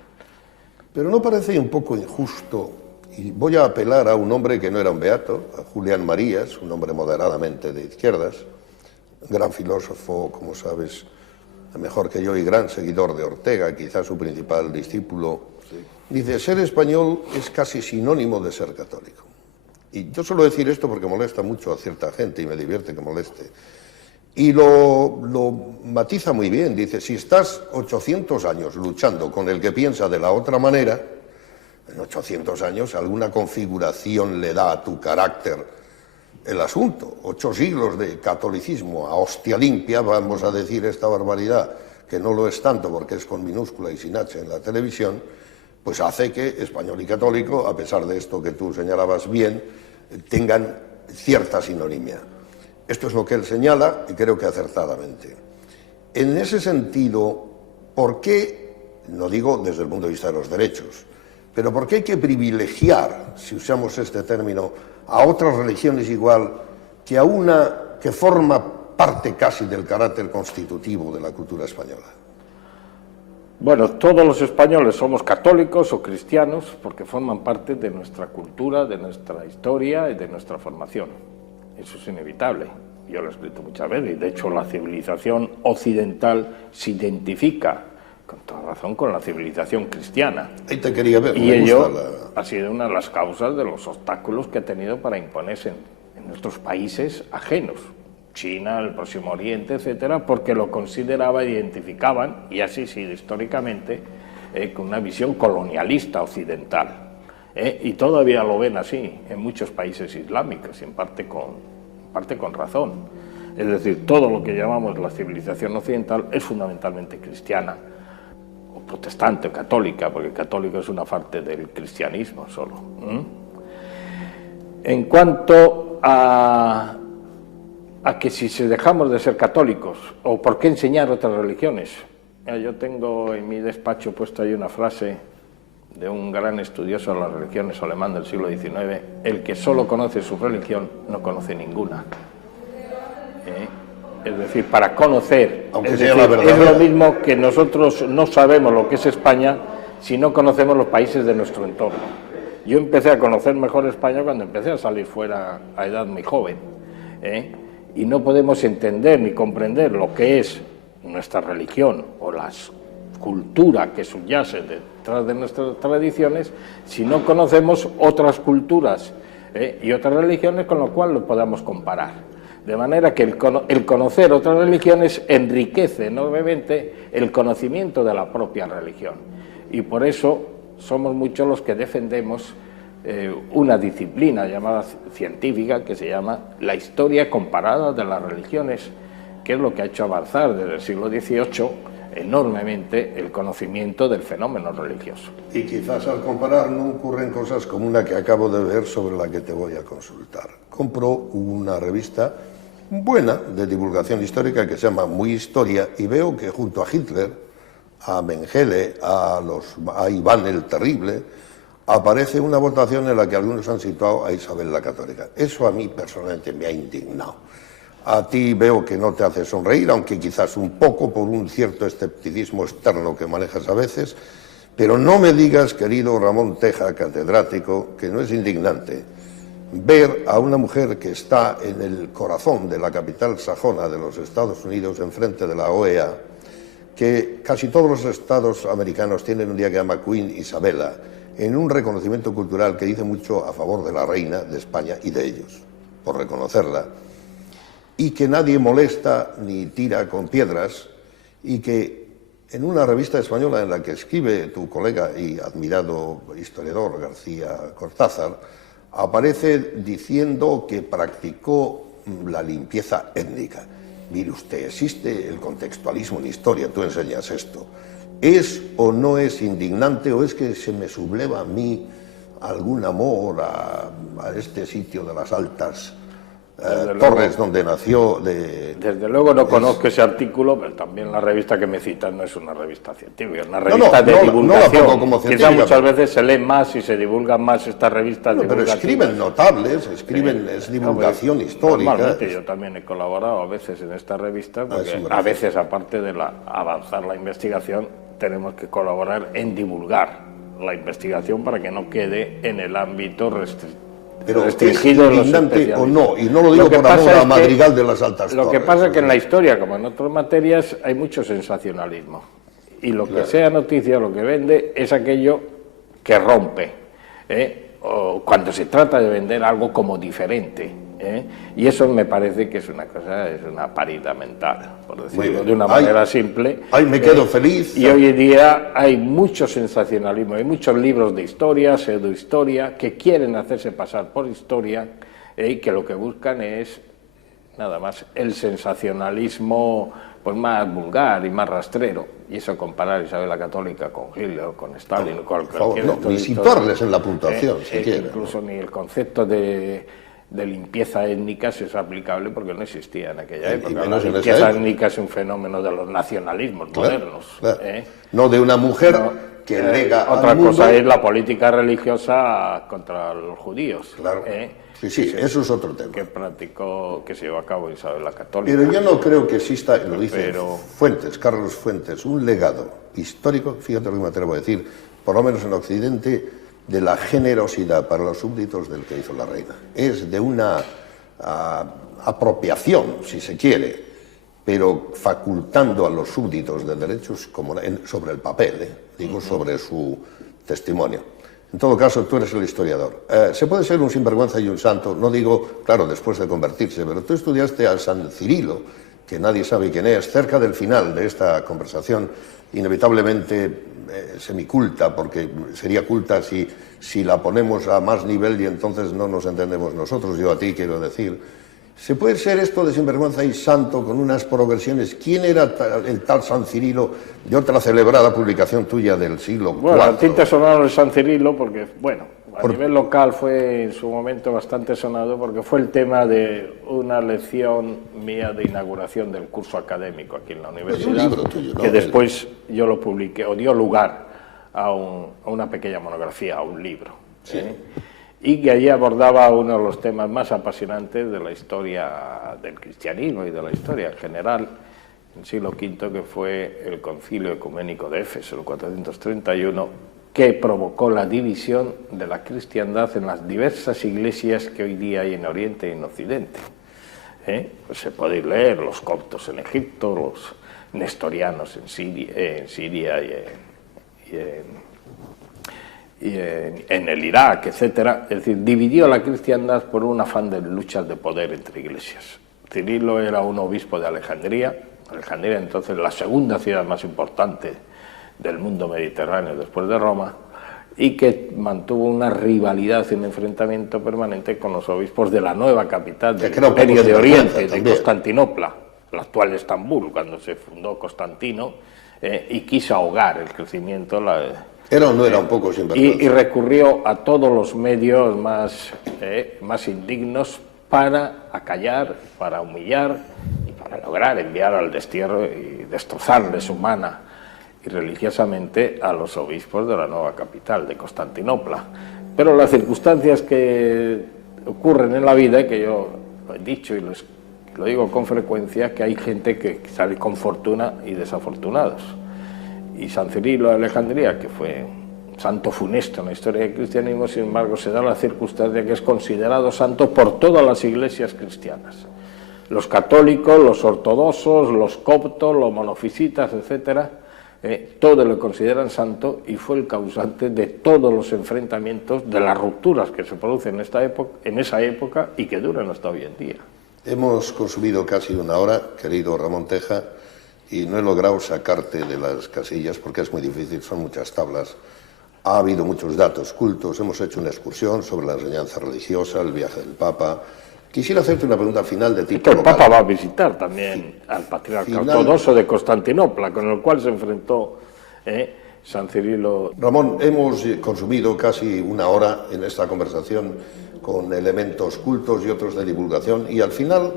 Pero ¿no parece un poco injusto? Y voy a apelar a un hombre que no era un beato, a Julián Marías, un hombre moderadamente de izquierdas, gran filósofo, como sabes, mejor que yo, y gran seguidor de Ortega, quizás su principal discípulo. Sí. Dice, ser español es casi sinónimo de ser católico. Y yo suelo decir esto porque molesta mucho a cierta gente y me divierte que moleste. Y lo matiza muy bien, dice, si estás 800 años luchando con el que piensa de la otra manera, en 800 años alguna configuración le da a tu carácter el asunto. 8 siglos de catolicismo a hostia limpia, vamos a decir esta barbaridad, que no lo es tanto porque es con minúscula y sin H en la televisión, pues hace que español y católico, a pesar de esto que tú señalabas bien, tengan cierta sinonimia. Esto es lo que él señala y creo que acertadamente. En ese sentido, ¿por qué, no digo desde el punto de vista de los derechos, pero por qué hay que privilegiar, si usamos este término, a otras religiones igual que a una que forma parte casi del carácter constitutivo de la cultura española? Bueno, todos los españoles somos católicos o cristianos porque forman parte de nuestra cultura, de nuestra historia y de nuestra formación. Eso es inevitable. Yo lo he escrito muchas veces y de hecho la civilización occidental se identifica con toda razón con la civilización cristiana. Ahí te quería ver. Y ello ha sido una de las causas de los obstáculos que ha tenido para imponerse en en otros países ajenos, China, el Próximo Oriente, etcétera, porque lo consideraba, identificaban, y así ha sido históricamente, con una visión colonialista occidental. Y todavía lo ven así en muchos países islámicos, y en parte con razón. Es decir, todo lo que llamamos la civilización occidental es fundamentalmente cristiana, o protestante, o católica, porque el católico es una parte del cristianismo solo. En cuanto a que si dejamos de ser católicos, o por qué enseñar otras religiones. Yo tengo en mi despacho puesta ahí una frase de un gran estudioso de las religiones alemán del siglo XIX: el que solo conoce su religión no conoce ninguna. Es decir, para conocer, aunque sea la verdad, es lo mismo que nosotros no sabemos lo que es España si no conocemos los países de nuestro entorno. Yo empecé a conocer mejor España cuando empecé a salir fuera a edad muy joven, y no podemos entender ni comprender lo que es nuestra religión o la cultura que subyace detrás de nuestras tradiciones si no conocemos otras culturas y otras religiones con lo cual lo podamos comparar. De manera que el conocer otras religiones enriquece enormemente el conocimiento de la propia religión. Y por eso somos muchos los que defendemos una disciplina llamada científica que se llama la historia comparada de las religiones, que es lo que ha hecho avanzar desde el siglo XVIII enormemente el conocimiento del fenómeno religioso. Y quizás al comparar no ocurren cosas como una que acabo de ver sobre la que te voy a consultar. Compro una revista buena de divulgación histórica que se llama Muy Historia y veo que junto a Hitler, a Mengele, a Iván el Terrible, aparece una votación en la que algunos han situado a Isabel la Católica. Eso a mí personalmente me ha indignado. A ti veo que no te hace sonreír, aunque quizás un poco por un cierto escepticismo externo que manejas a veces, pero no me digas, querido Ramón Teja, catedrático, que no es indignante ver a una mujer que está en el corazón de la capital sajona de los Estados Unidos, enfrente de la OEA, que casi todos los estados americanos tienen un día que llama Queen Isabella, en un reconocimiento cultural que dice mucho a favor de la reina de España y de ellos, por reconocerla, y que nadie molesta ni tira con piedras, y que en una revista española en la que escribe tu colega y admirado historiador García Cortázar, aparece diciendo que practicó la limpieza étnica. Mire usted, existe el contextualismo en historia, tú enseñas esto. ¿Es o no es indignante, o es que se me subleva a mí algún amor a este sitio de las altas Torres, donde nació? Desde luego no conozco ese artículo, pero también la revista que me citan no es una revista científica, es una revista de divulgación. No como quizá muchas veces se lee más y se divulgan más estas revistas pero escriben notables, es divulgación histórica. Normalmente yo también he colaborado a veces en esta revista, porque a veces, aparte de avanzar la investigación, tenemos que colaborar en divulgar la investigación para que no quede en el ámbito restringido. Pero es indignante o no, y no lo digo por amor a Madrigal de las Altas Torres. Lo que pasa es que en la historia, como en otras materias, hay mucho sensacionalismo. Y lo que sea noticia, lo que vende, es aquello que rompe. O cuando se trata de vender algo como diferente. Y eso me parece que es una cosa, es una parida mental, por decirlo de una manera simple. Ay, me quedo feliz. Y hoy en día hay mucho sensacionalismo, hay muchos libros de historia, pseudohistoria, que quieren hacerse pasar por historia y que lo que buscan es nada más el sensacionalismo pues más vulgar y más rastrero. Y eso comparar a Isabel la Católica con Hitler o con Stalin o con cualquier otro. Ni situarles en la puntuación, si quieren. Incluso ni el concepto de limpieza étnica es aplicable porque no existía en aquella época. La limpieza étnica es un fenómeno de los nacionalismos modernos. Claro. No de una mujer que nega otra al mundo. Cosa es la política religiosa contra los judíos. Claro. Sí, eso es otro tema. Que practicó, que se llevó a cabo Isabel la Católica. Pero yo no creo que exista, lo dice Fuentes, Carlos Fuentes, un legado histórico, fíjate lo que me atrevo a decir, por lo menos en Occidente, de la generosidad para los súbditos del que hizo la reina. Es de una apropiación, si se quiere, pero facultando a los súbditos de derechos como sobre el papel, digo, sobre su testimonio. En todo caso, tú eres el historiador. Se puede ser un sinvergüenza y un santo, no digo, claro, después de convertirse, pero tú estudiaste a San Cirilo, que nadie sabe quién es, cerca del final de esta conversación, inevitablemente semiculta, porque sería culta si la ponemos a más nivel y entonces no nos entendemos nosotros, yo a ti quiero decir. ¿Se puede ser esto de sinvergüenza y santo con unas progresiones? ¿Quién era el tal San Cirilo de otra celebrada publicación tuya del siglo IV? Bueno, a ti te sonaron el San Cirilo porque, bueno, a nivel local fue en su momento bastante sonado porque fue el tema de una lección mía de inauguración del curso académico aquí en la universidad, un libro tuyo, ¿no? Que después yo lo publiqué, o dio lugar a una pequeña monografía, a un libro. Sí. Y que allí abordaba uno de los temas más apasionantes de la historia del cristianismo y de la historia en general, en el siglo V, que fue el Concilio Ecuménico de Éfeso, el 431, que provocó la división de la cristiandad en las diversas iglesias que hoy día hay en Oriente y en Occidente. Pues se puede leer los coptos en Egipto, los nestorianos en Siria y en el Irak, etcétera. Es decir, dividió la cristiandad por un afán de luchas de poder entre iglesias. Cirilo era un obispo de Alejandría, entonces la segunda ciudad más importante del mundo mediterráneo después de Roma, y que mantuvo una rivalidad y un enfrentamiento permanente con los obispos de la nueva capital del Imperio de Oriente, de Constantinopla, la actual Estambul, cuando se fundó Constantino, y quiso ahogar el crecimiento. ¿Era o no era un poco sinvergüenza? Y recurrió a todos los medios más indignos para acallar, para humillar y para lograr enviar al destierro y destrozarles humana y religiosamente a los obispos de la nueva capital, de Constantinopla. Pero las circunstancias que ocurren en la vida, que yo lo he dicho y lo digo con frecuencia, que hay gente que sale con fortuna y desafortunados. Y San Cirilo de Alejandría, que fue un santo funesto en la historia del cristianismo, sin embargo, se da la circunstancia que es considerado santo por todas las iglesias cristianas. Los católicos, los ortodoxos, los coptos, los monofisitas, etcétera, todo lo consideran santo y fue el causante de todos los enfrentamientos, de las rupturas que se producen en esa época y que duran hasta hoy en día. Hemos consumido casi una hora, querido Ramón Teja, y no he logrado sacarte de las casillas porque es muy difícil, son muchas tablas. Ha habido muchos datos cultos, hemos hecho una excursión sobre la enseñanza religiosa, el viaje del Papa. Quisiera hacerte una pregunta final de tipo local. El Papa va a visitar también al patriarca ortodoxo de Constantinopla, con el cual se enfrentó San Cirilo. Ramón, hemos consumido casi una hora en esta conversación con elementos cultos y otros de divulgación, y al final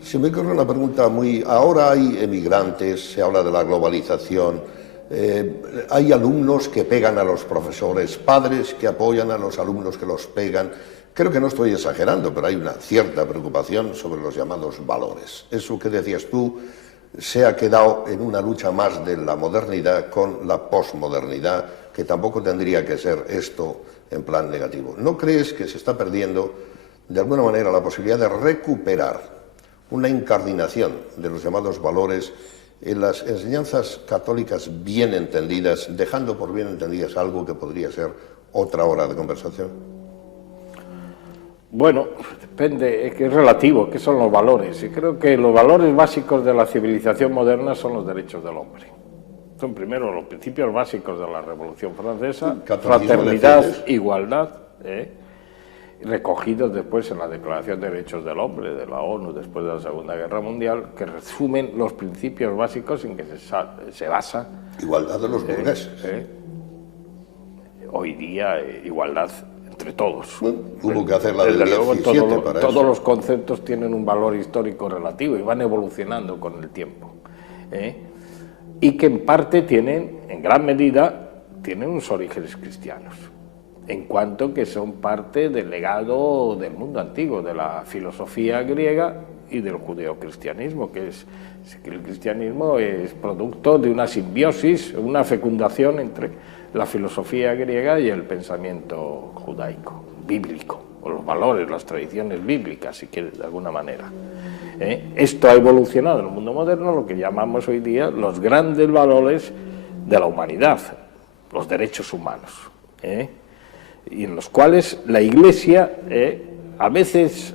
se me ocurre una pregunta muy... Ahora hay emigrantes, se habla de la globalización, hay alumnos que pegan a los profesores, padres que apoyan a los alumnos que los pegan. Creo que no estoy exagerando, pero hay una cierta preocupación sobre los llamados valores. Eso que decías tú se ha quedado en una lucha más de la modernidad con la posmodernidad, que tampoco tendría que ser esto en plan negativo. ¿No crees que se está perdiendo de alguna manera la posibilidad de recuperar una incardinación de los llamados valores en las enseñanzas católicas bien entendidas, dejando por bien entendidas algo que podría ser otra hora de conversación? Bueno, depende, es que es relativo, ¿qué son los valores? Y creo que los valores básicos de la civilización moderna son los derechos del hombre. Son primero los principios básicos de la Revolución Francesa, fraternidad, igualdad, recogidos después en la Declaración de Derechos del Hombre de la ONU después de la Segunda Guerra Mundial, que resumen los principios básicos en que se basa... Igualdad de los burgueses. Hoy día, igualdad entre todos. Bueno, hubo que hacer la del 17 para eso. Todos los conceptos tienen un valor histórico relativo y van evolucionando con el tiempo. Y que en parte tienen, en gran medida, tienen unos orígenes cristianos, en cuanto que son parte del legado del mundo antiguo, de la filosofía griega y del judeocristianismo, que el cristianismo es producto de una simbiosis, una fecundación entre la filosofía griega y el pensamiento judaico, bíblico, o los valores, las tradiciones bíblicas, si quieres, de alguna manera. Esto ha evolucionado en el mundo moderno, lo que llamamos hoy día los grandes valores de la humanidad, los derechos humanos. y en los cuales la Iglesia a veces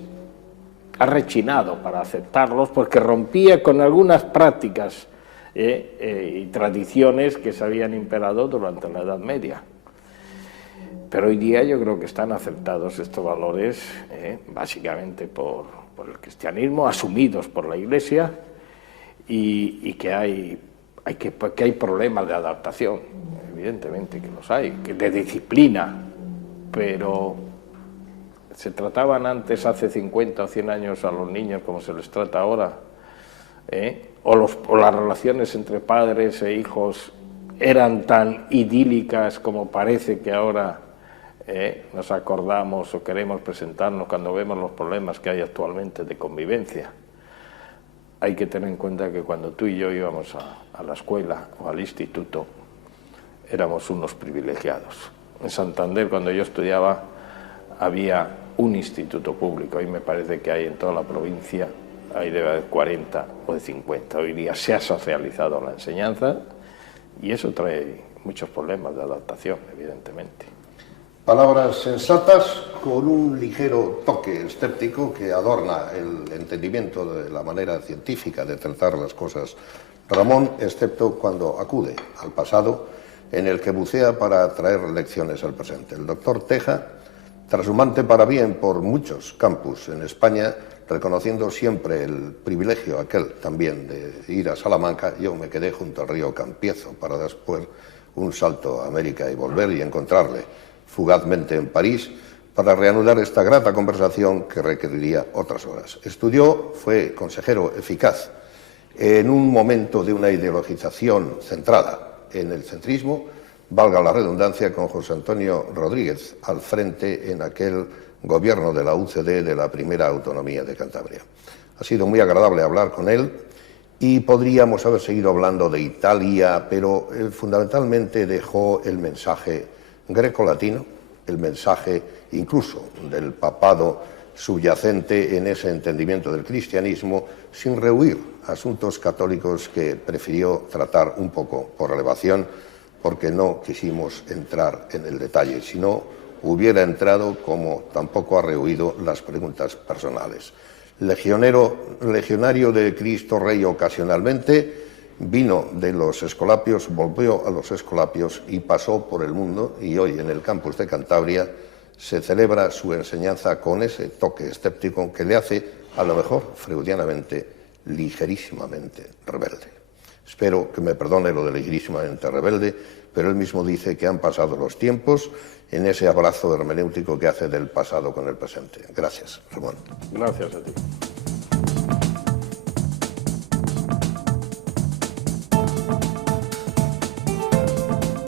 ha rechinado para aceptarlos porque rompía con algunas prácticas y tradiciones que se habían imperado durante la Edad Media. Pero hoy día yo creo que están aceptados estos valores básicamente por el cristianismo, asumidos por la Iglesia, y que hay problemas de adaptación, evidentemente que los hay, de disciplina, pero se trataban antes, hace 50 o 100 años, a los niños como se les trata ahora, o las relaciones entre padres e hijos eran tan idílicas como parece que ahora nos acordamos o queremos presentarnos cuando vemos los problemas que hay actualmente de convivencia. Hay que tener en cuenta que cuando tú y yo íbamos a la escuela o al instituto, éramos unos privilegiados. En Santander, cuando yo estudiaba, había un instituto público, y me parece que hay en toda la provincia, ahí debe haber 40 o de 50. Hoy día se ha socializado la enseñanza y eso trae muchos problemas de adaptación, evidentemente. Palabras sensatas con un ligero toque escéptico que adorna el entendimiento de la manera científica de tratar las cosas. Ramón, excepto cuando acude al pasado, en el que bucea para traer lecciones al presente. El doctor Teja, trashumante para bien por muchos campus en España, reconociendo siempre el privilegio aquel también de ir a Salamanca, yo me quedé junto al río Campiezo para después un salto a América y volver y encontrarle fugazmente en París para reanudar esta grata conversación que requeriría otras horas. Estudió, fue consejero eficaz en un momento de una ideologización centrada en el centrismo, valga la redundancia, con José Antonio Rodríguez al frente en aquel gobierno de la UCD de la primera autonomía de Cantabria. Ha sido muy agradable hablar con él y podríamos haber seguido hablando de Italia, pero fundamentalmente dejó el mensaje grecolatino, el mensaje incluso del papado subyacente en ese entendimiento del cristianismo, sin rehuir asuntos católicos que prefirió tratar un poco por elevación, porque no quisimos entrar en el detalle, si no hubiera entrado, como tampoco ha rehuido las preguntas personales. Legionario de Cristo Rey ocasionalmente, vino de los Escolapios, volvió a los Escolapios y pasó por el mundo, y hoy en el campus de Cantabria se celebra su enseñanza con ese toque escéptico que le hace, a lo mejor freudianamente, ligerísimamente rebelde. Espero que me perdone lo de ligerísimamente rebelde, pero él mismo dice que han pasado los tiempos en ese abrazo hermenéutico que hace del pasado con el presente. Gracias, Ramón. Gracias a ti.